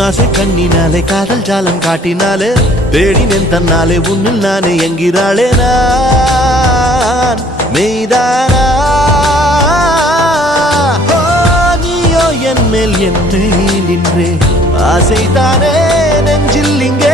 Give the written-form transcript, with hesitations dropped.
உன்னாசை கண்ணினாலே காதல் ஜாலம் காட்டினாலே தேடினேன் தன்னாலே உன்னில் நானே என்கிறாளே நான் மெய்தானா என் மேல் என்னை நின்றே ஆசைதானே நெஞ்சில் இங்கே